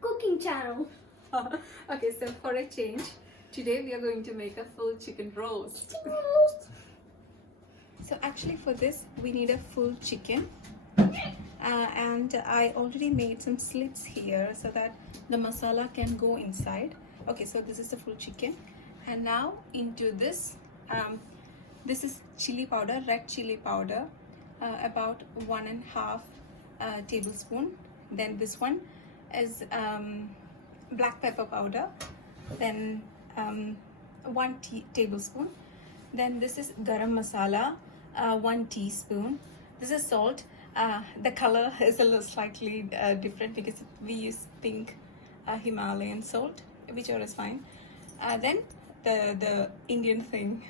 cooking channel. Okay, so for a change, today we are going to make a full chicken roast. So actually for this we need a full chicken, and I already made some slits here so that the masala can go inside. Okay, so this is the full chicken, and now into this, this is chili powder, red chili powder, about 1.5 tablespoon. Then this one is black pepper powder, then 1 tablespoon. Then this is garam masala, 1 teaspoon. This is salt. The color is a little slightly different because we use pink Himalayan salt, whichever is fine. Then the Indian thing,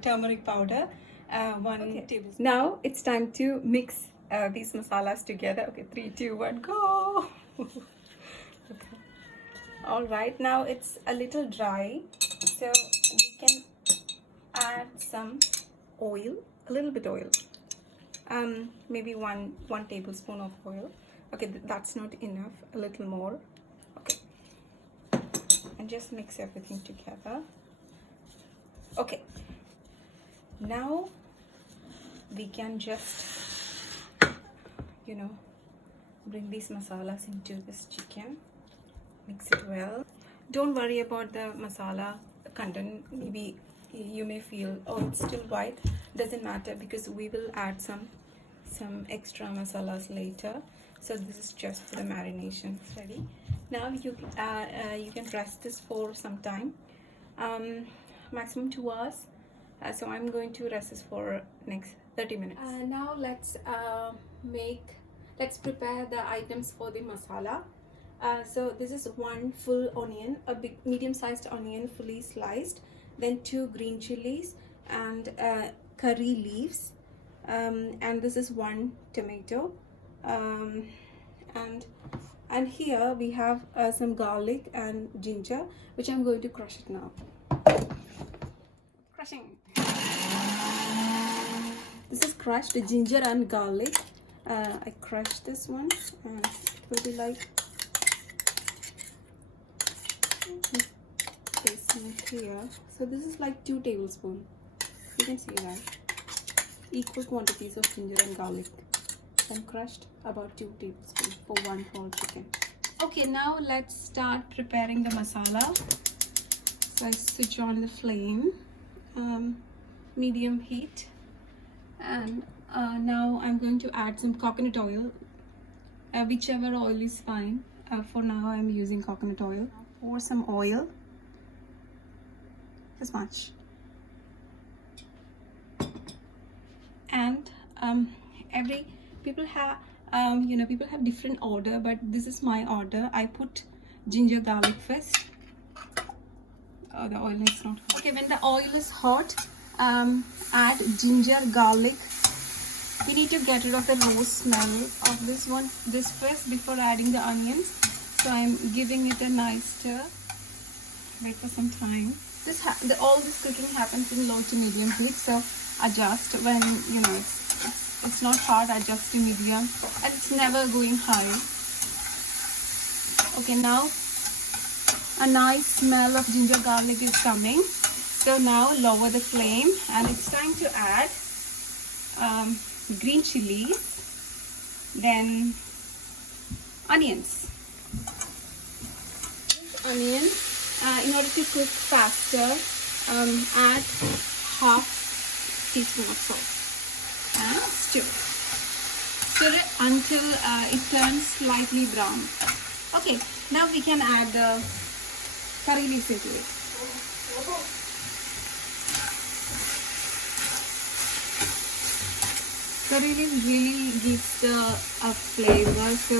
turmeric powder, 1 tablespoon. Now it's time to mix these masalas together. Okay, 3, 2, 1, go. Okay. All right, now it's a little dry, so we can add some oil, a little bit oil, maybe one tablespoon of oil. Okay, that's not enough, a little more. Okay, and just mix everything together. Okay, now we can just, bring these masalas into this chicken, mix it well. Don't worry about the masala content. Maybe you may feel, oh, it's still white. Doesn't matter, because we will add some extra masalas later. So this is just for the marination. It's ready. Now you can rest this for some time, maximum 2 hours. So I'm going to rest this for next 30 minutes. Now let's prepare the items for the masala. So this is 1 full onion, a big medium-sized onion fully sliced, then 2 green chilies and curry leaves, and this is 1 tomato, and here we have some garlic and ginger, which I'm going to crush it now. Crushing. This is crushed ginger and garlic. I crushed this one, and it will be like here. So this is like 2 tablespoons. You can see that equal quantities of ginger and garlic, and crushed about 2 tablespoons for 1 whole chicken. Okay, now let's start preparing the masala. So I switch on the flame, medium heat, and now I'm going to add some coconut oil, whichever oil is fine. For now I'm using coconut oil. Pour some oil, this much, and people have different order, but this is my order. I put ginger garlic first. Oh, the oil is not hot. Okay, when the oil is hot, add ginger garlic. We need to get rid of the raw smell of this first before adding the onions. So I'm giving it a nice stir. Wait for some time. All this cooking happens in low to medium heat, so adjust when it's not hot. Adjust to medium, and it's never going high. Okay, now a nice smell of ginger garlic is coming. So now lower the flame, and it's time to add green chilies, then onions. Onion, in order to cook faster, add half teaspoon of salt and stir it until it turns slightly brown. Okay, now we can add the curry leaves into it. Curry leaves really gives a flavor, so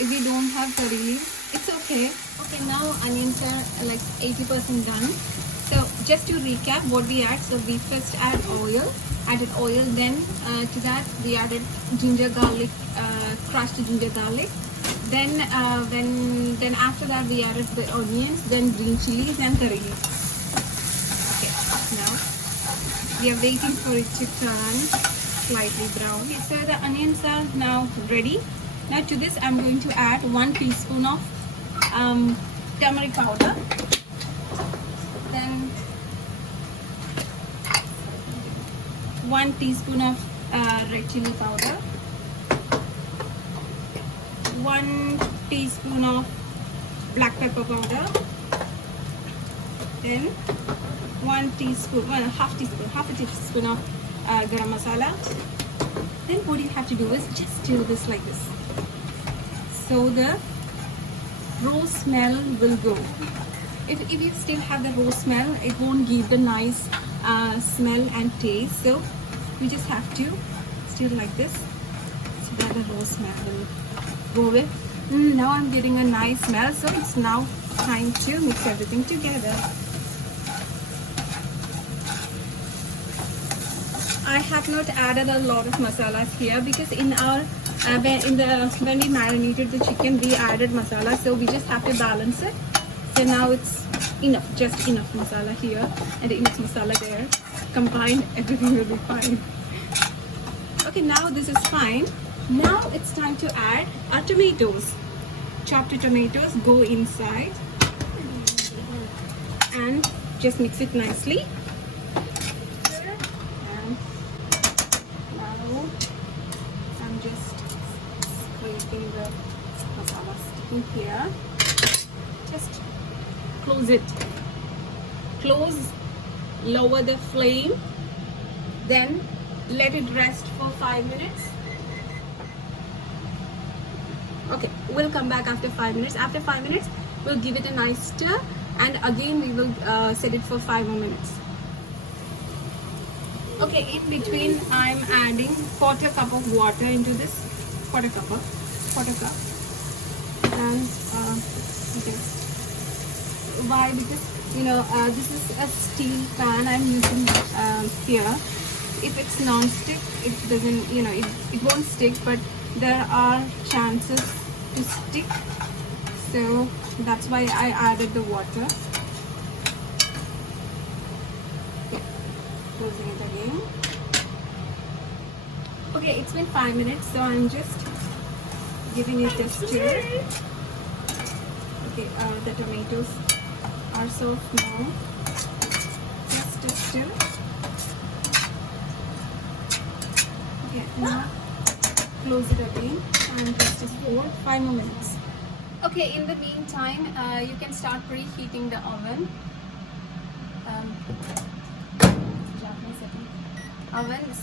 if we don't have curry leaves, it's okay. Okay, now onions are like 80% done. So just to recap what we add, so we first added oil, then to that we added ginger garlic, crushed ginger garlic. Then after that we added the onions, then green chilies and curry leaves. Okay, now we are waiting for it to turn slightly brown. Okay, so the onions are now ready. Now to this I'm going to add 1 teaspoon of turmeric powder, then 1 teaspoon of red chili powder, 1 teaspoon of black pepper powder, then 1 teaspoon, well, half a teaspoon of garam masala. Then what you have to do is just stir this like this, so the raw smell will go. If you still have the raw smell, it won't give the nice smell and taste. So you just have to stir like this, so that the raw smell will go away. Now I'm getting a nice smell, so it's now time to mix everything together. I have not added a lot of masalas here because in our when we marinated the chicken, we added masala, so we just have to balance it. So now it's enough, just enough masala here and enough masala there. Combined, everything will be fine. Okay, now this is fine. Now it's time to add our tomatoes. Chopped tomatoes go inside and just mix it nicely. And now I'm just scraping the masala sticking here. Just close it. Close, lower the flame, then let it rest for 5 minutes. Okay, we'll come back after 5 minutes. After 5 minutes, we'll give it a nice stir, and again we will set it for 5 more minutes. Okay, in between I'm adding 1/4 cup of water into this. 1/4 cup. And okay. Why? Because this is a steel pan I'm using here. If it's non-stick, it doesn't, it won't stick, but there are chances to stick, so that's why I added the water. Okay, closing it again. Okay, it's been 5 minutes, so I'm just giving it a stir. Okay, the tomatoes are soft now. Just a stir. Okay, now close it again and rest it for 5 more minutes. Okay, in the meantime, you can start preheating the oven.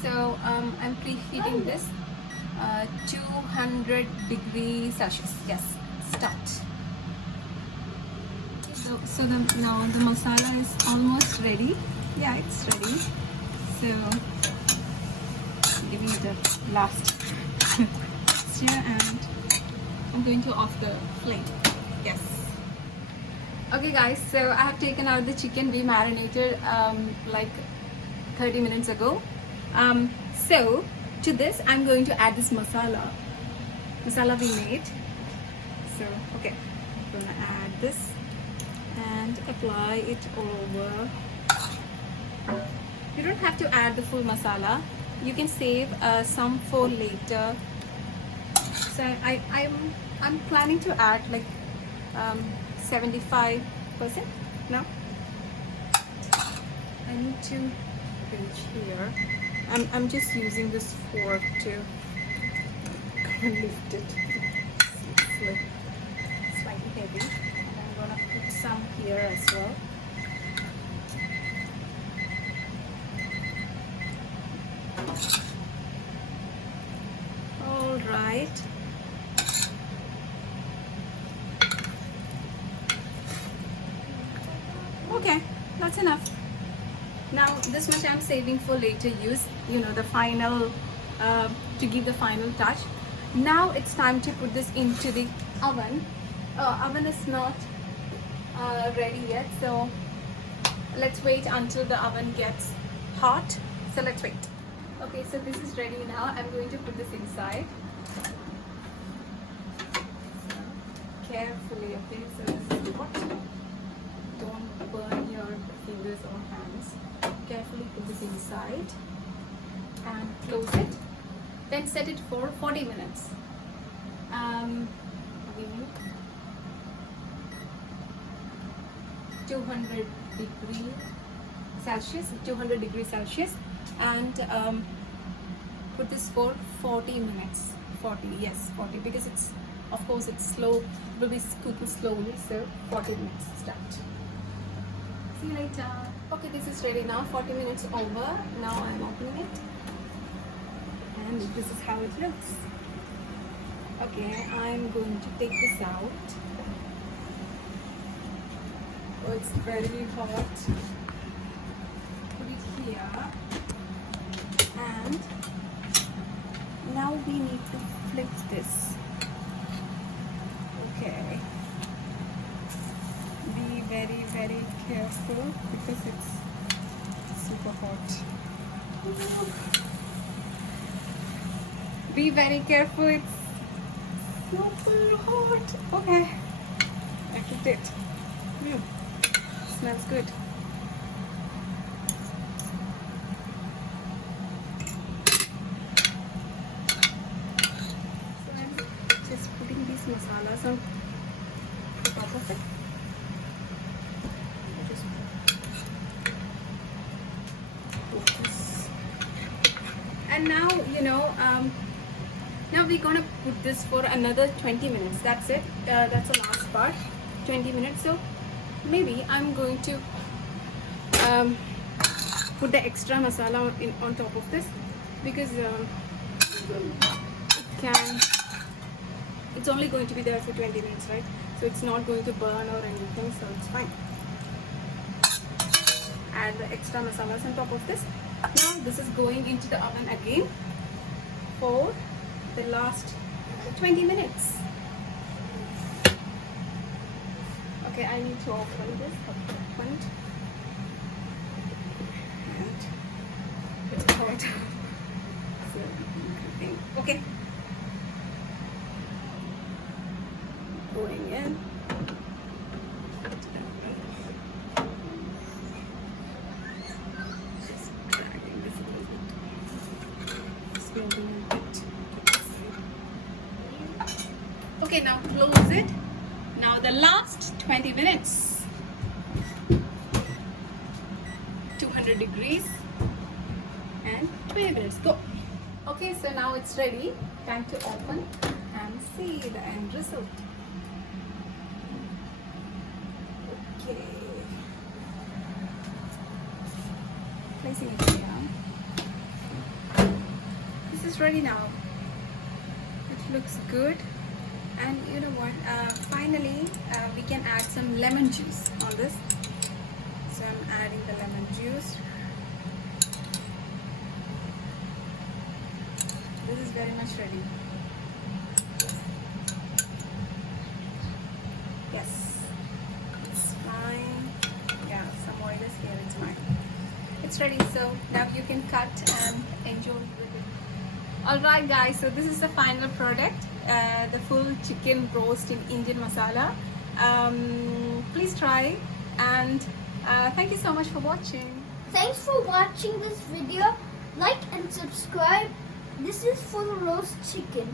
So I'm preheating this 200 degrees Celsius. Yes, start. So now the masala is almost ready. Yeah, it's ready. So giving it a last stir, and I'm going to off the flame. Yes. Okay guys, so I have taken out the chicken we marinated like 30 minutes ago. So to this I'm going to add this masala we made. So okay, I'm gonna add this and apply it all over. You don't have to add the full masala. You can save some for later. So I'm planning to add like 75% now. I need to pinch here. I'm just using this fork to lift it. It's like slightly heavy, and I'm gonna put some here as well. All right. Okay, that's enough. Now this much I'm saving for later use, the final, to give the final touch. Now it's time to put this into the oven. Oven is not ready yet, so let's wait until the oven gets hot. So let's wait. Okay, so this is ready now. I'm going to put this inside. Carefully, okay, so this is hot. Don't burn your fingers or hands. Carefully put this inside and close it. Then set it for 40 minutes. 200 degree Celsius, 200 degrees Celsius, and put this for 40 minutes. 40, yes, 40, because it's, of course, it's slow. It will be cooking slowly, so 40 minutes. Start. See you later. Okay, this is ready now. 40 minutes over. Now I'm opening it, and this is how it looks. Okay, I'm going to take this out. Oh, it's very hot. Put it here, and now we need to flip this. Okay, be very, very careful because it's super hot. Be very careful, it's super hot. Okay, I flipped it. Smells good. So I'm just putting these masalas on top of it. Just focus. And now, now we're gonna put this for another 20 minutes. That's it. That's the last part. 20 minutes. So maybe I'm going to put the extra masala on top of this, because it's only going to be there for 20 minutes, right? So it's not going to burn or anything, so it's fine. Add the extra masalas on top of this. Now this is going into the oven again for the last 20 minutes. Okay, I need to open this. Open it. And it's hot. So, okay. Going in. Just dragging this a little bit. Just moving a bit. Okay, now close it. Now the last 20 minutes. 200 degrees and 20 minutes. Go. Okay, so now it's ready. Time to open and see the end result. Okay. Placing it here. This is ready now. It looks good. And you know what, finally we can add some lemon juice on this. So I'm adding the lemon juice. This is very much ready. Yes, it's fine. Yeah, some oil is here, it's fine. It's ready, so now you can cut and enjoy with it. Alright guys, so this is the final product. The full chicken roast in Indian masala. Please try, and thank you so much for watching. Thanks for watching this video. Like and subscribe. This is full roast chicken.